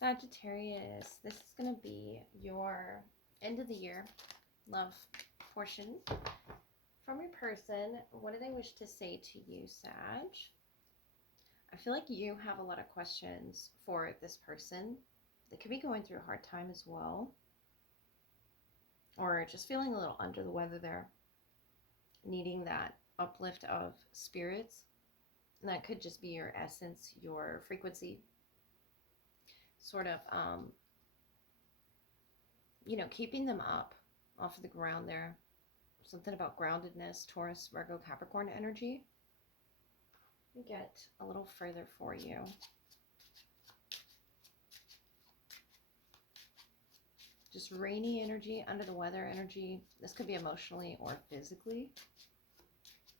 Sagittarius, this is going to be your end of the year love portion from your person. What do they wish to say to you, Sag? I feel like you have a lot of questions for this person. They could be going through a hard time as well, or just feeling a little under the weather there, needing that uplift of spirits. And that could just be your essence, your frequency, sort of keeping them up off of the ground there. Something about groundedness, Taurus, Virgo, Capricorn energy. Let me get a little further for you. Just rainy energy, under the weather energy. This could be emotionally or physically.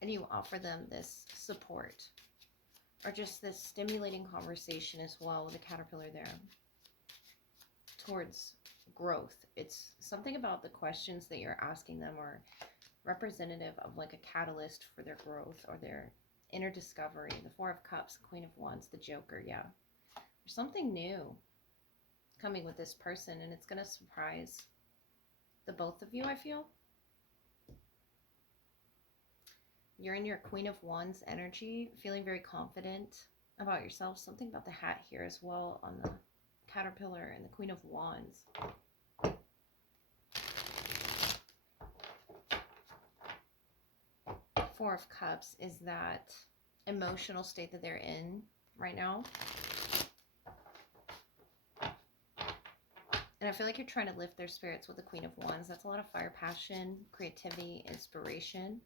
And you offer them this support or just this stimulating conversation as well with the caterpillar there towards growth. It's something about the questions that you're asking them are representative of like a catalyst for their growth or their inner discovery. The Four of Cups, Queen of Wands, the Joker. Yeah, there's something new coming with this person, and it's going to surprise the both of you, I feel. You're in your Queen of Wands energy, feeling very confident about yourself. Something about the hat here as well on the caterpillar and the Queen of Wands. Four of Cups is that emotional state that they're in right now. And I feel like you're trying to lift their spirits with the Queen of Wands. That's a lot of fire, passion, creativity, inspiration.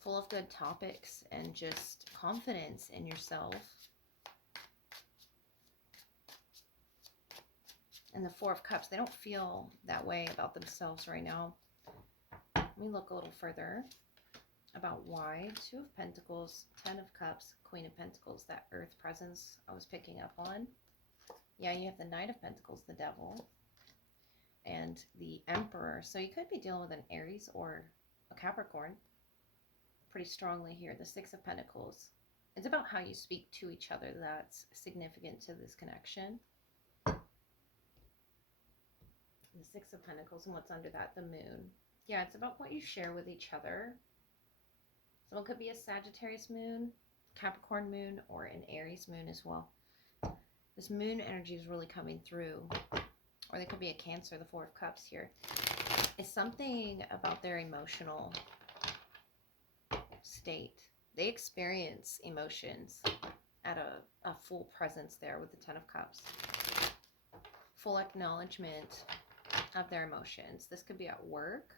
Full of good topics and just confidence in yourself. And the Four of Cups, they don't feel that way about themselves right now. Let me look a little further about why. Two of Pentacles, 10 of Cups, Queen of Pentacles, that earth presence I was picking up on. Yeah, you have the Knight of Pentacles, the Devil, and the Emperor. So you could be dealing with an Aries or a Capricorn pretty strongly here. The Six of Pentacles. It's about how you speak to each other that's significant to this connection. The Six of Pentacles, and what's under that? The Moon. Yeah, it's about what you share with each other. So it could be a Sagittarius moon, Capricorn moon, or an Aries moon as well. This moon energy is really coming through. Or there could be a Cancer, the Four of Cups here. It's something about their emotional state. They experience emotions at a full presence there with the Ten of Cups. Full acknowledgement of their emotions. This could be at work.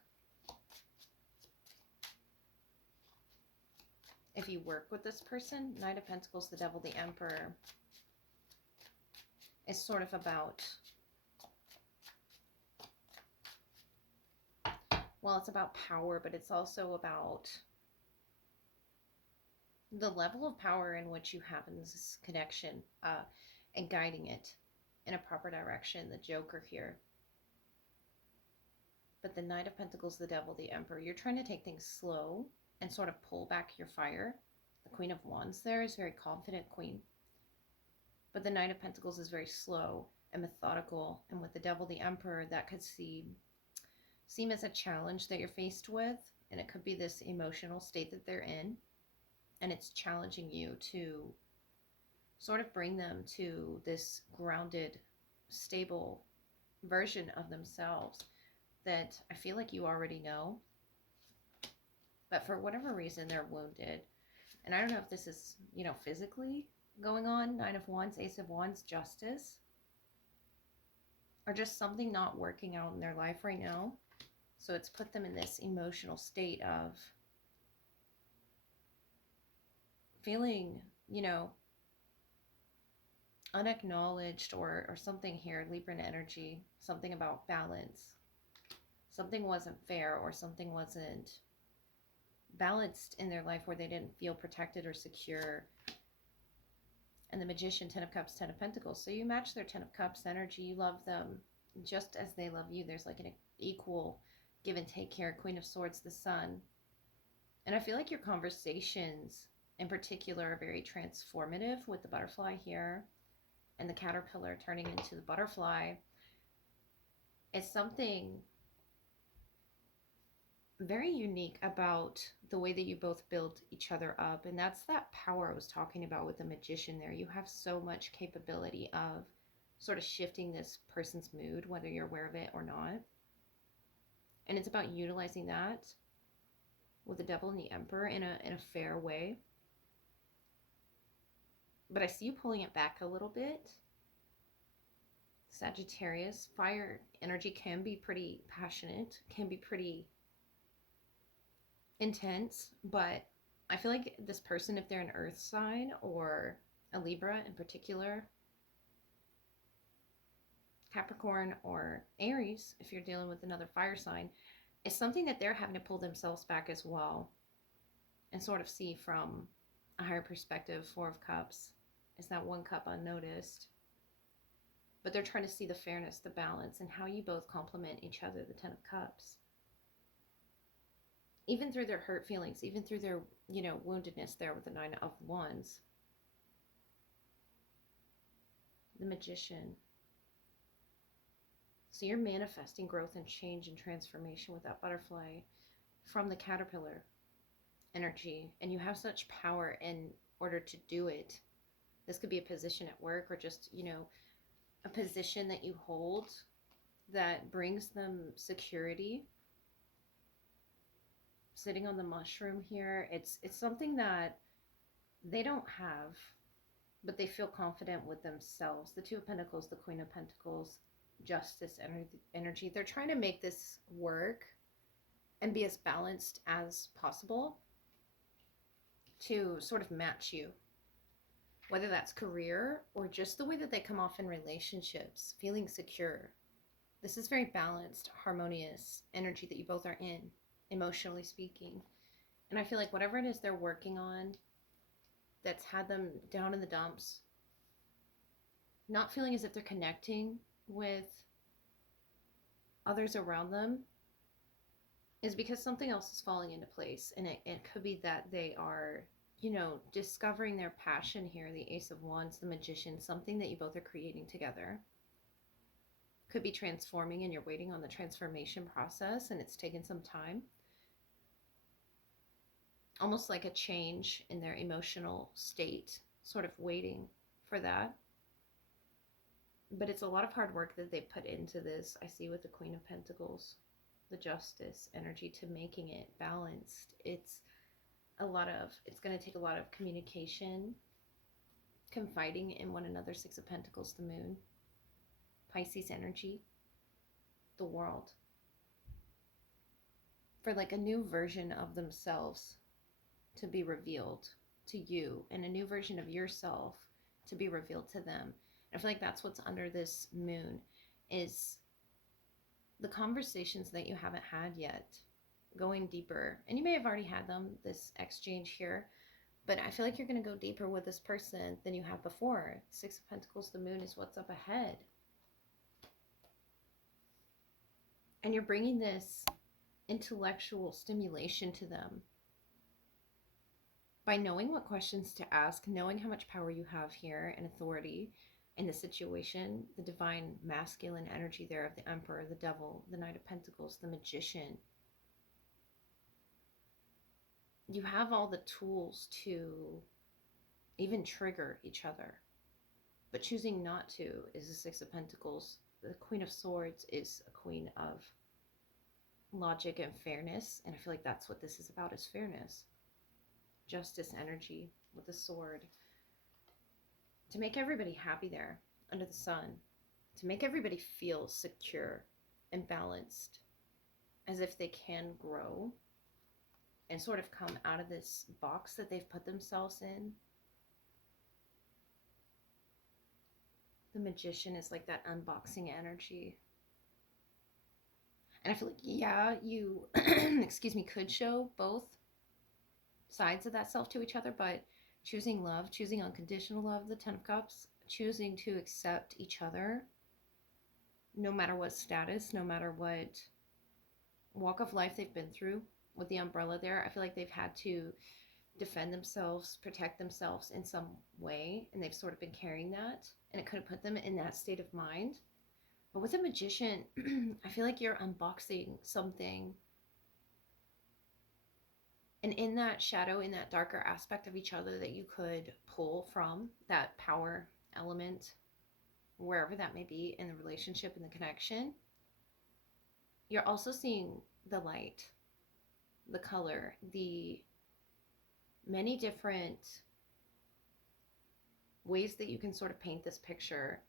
If you work with this person, Knight of Pentacles, the Devil, the Emperor, is sort of about, well, it's about power, but it's also about the level of power in which you have in this connection and guiding it in a proper direction. The Joker here. But the Knight of Pentacles, the Devil, the Emperor, you're trying to take things slow and sort of pull back your fire. The Queen of Wands there is very confident queen. But the Knight of Pentacles is very slow and methodical. And with the Devil, the Emperor, that could seem as a challenge that you're faced with. And it could be this emotional state that they're in. And it's challenging you to sort of bring them to this grounded, stable version of themselves that I feel like you already know. But for whatever reason, they're wounded. And I don't know if this is, physically going on. Nine of Wands, Ace of Wands, Justice. Or just something not working out in their life right now. So it's put them in this emotional state of feeling, unacknowledged or something here. Libran energy. Something about balance. Something wasn't fair or something wasn't balanced in their life where they didn't feel protected or secure. And the Magician, 10 of Cups, 10 of Pentacles. So you match their 10 of Cups energy. You love them just as they love you. There's like an equal give and take here. Queen of Swords, the Sun. And I feel like your conversations in particular are very transformative with the butterfly here. and the caterpillar turning into the butterfly is something very unique about the way that you both build each other up. And that's that power I was talking about with the magician there. You have so much capability of sort of shifting this person's mood, whether you're aware of it or not. And it's about utilizing that with the devil and the emperor in a fair way. But I see you pulling it back a little bit. Sagittarius, fire energy can be pretty passionate, can be pretty intense, but I feel like this person, if they're an earth sign or a Libra in particular, Capricorn or Aries, if you're dealing with another fire sign, is something that they're having to pull themselves back as well and sort of see from a higher perspective. Four of Cups is that one cup unnoticed. But they're trying to see the fairness, the balance, and how you both complement each other, the Ten of Cups. Even through their hurt feelings, even through their, woundedness there with the Nine of Wands. The Magician. So you're manifesting growth and change and transformation with that butterfly from the caterpillar energy. And you have such power in order to do it. This could be a position at work or just, a position that you hold that brings them security. Sitting on the mushroom here, it's something that they don't have, but they feel confident with themselves. The Two of Pentacles, the Queen of Pentacles, Justice energy. They're trying to make this work and be as balanced as possible to sort of match you, whether that's career or just the way that they come off in relationships, feeling secure. This is very balanced, harmonious energy that you both are in, emotionally speaking. And I feel like whatever it is they're working on that's had them down in the dumps, not feeling as if they're connecting with others around them, is because something else is falling into place. And it could be that they are, discovering their passion here, the Ace of Wands, the Magician, something that you both are creating together. Could be transforming and you're waiting on the transformation process and it's taken some time. Almost like a change in their emotional state, sort of waiting for that. But it's a lot of hard work that they put into this. I see with the Queen of Pentacles, the Justice energy, to making it balanced. It's going to take a lot of communication, confiding in one another. Six of Pentacles, the Moon, Pisces energy, the World. For like a new version of themselves to be revealed to you and a new version of yourself to be revealed to them. I feel like that's what's under this moon, is the conversations that you haven't had yet, going deeper. And you may have already had them, this exchange here, but I feel like you're going to go deeper with this person than you have before. Six of Pentacles, the Moon, is what's up ahead. And you're bringing this intellectual stimulation to them by knowing what questions to ask, knowing how much power you have here and authority in the situation, the divine masculine energy there of the Emperor, the Devil, the Knight of Pentacles, the Magician. You have all the tools to even trigger each other, but choosing not to is the Six of Pentacles. The Queen of Swords is a queen of logic and fairness, and I feel like that's what this is about, is fairness. Justice energy with the sword. To make everybody happy there under the sun. To make everybody feel secure and balanced, as if they can grow and sort of come out of this box that they've put themselves in. The Magician is like that unboxing energy. And I feel like, yeah, you, excuse me, could show both sides of that self to each other, but choosing love, choosing unconditional love, the Ten of Cups, choosing to accept each other, no matter what status, no matter what walk of life they've been through. With the umbrella there, I feel like they've had to defend themselves, protect themselves in some way, and they've sort of been carrying that, and it could have put them in that state of mind. But with a magician, I feel like you're unboxing something, and in that shadow, in that darker aspect of each other that you could pull from, that power element, wherever that may be in the relationship and the connection, you're also seeing the light, the color, the many different ways that you can sort of paint this picture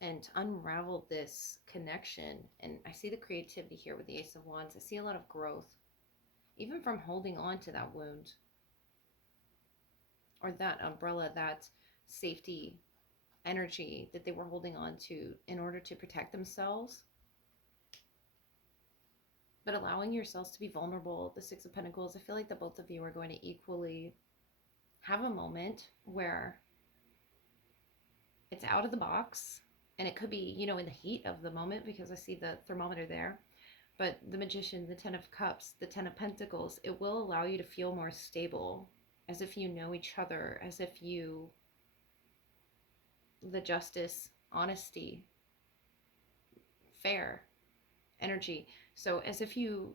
and unravel this connection. And I see the creativity here with the Ace of Wands. I see a lot of growth, even from holding on to that wound or that umbrella, that safety energy that they were holding on to in order to protect themselves. But allowing yourselves to be vulnerable, the Six of Pentacles, I feel like that both of you are going to equally have a moment where it's out of the box. And it could be, in the heat of the moment, because I see the thermometer there. But the Magician, the Ten of Cups, the Ten of Pentacles, it will allow you to feel more stable, as if you know each other, as if you, the justice, honesty, fair energy. So as if you,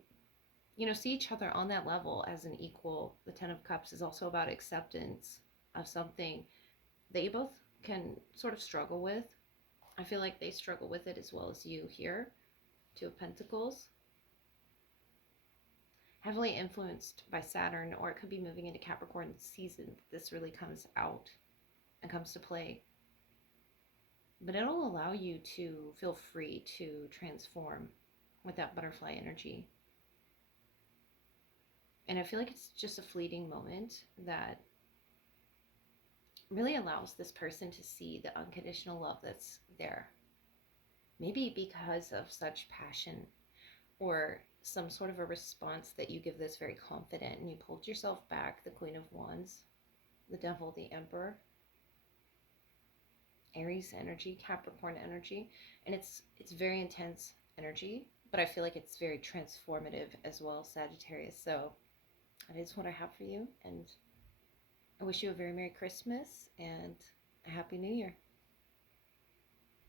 see each other on that level as an equal. The Ten of Cups is also about acceptance of something that you both can sort of struggle with. I feel like they struggle with it as well as you here. Two of Pentacles. Heavily influenced by Saturn, or it could be moving into Capricorn season. This really comes out and comes to play. But it'll allow you to feel free to transform with that butterfly energy. And I feel like it's just a fleeting moment that really allows this person to see the unconditional love that's there. Maybe because of such passion or some sort of a response that you give this very confident, and you pulled yourself back, the Queen of Wands, the Devil, the Emperor, Aries energy, Capricorn energy, and it's very intense energy, but I feel like it's very transformative as well, Sagittarius. So that is what I have for you, and I wish you a very Merry Christmas and a Happy New Year.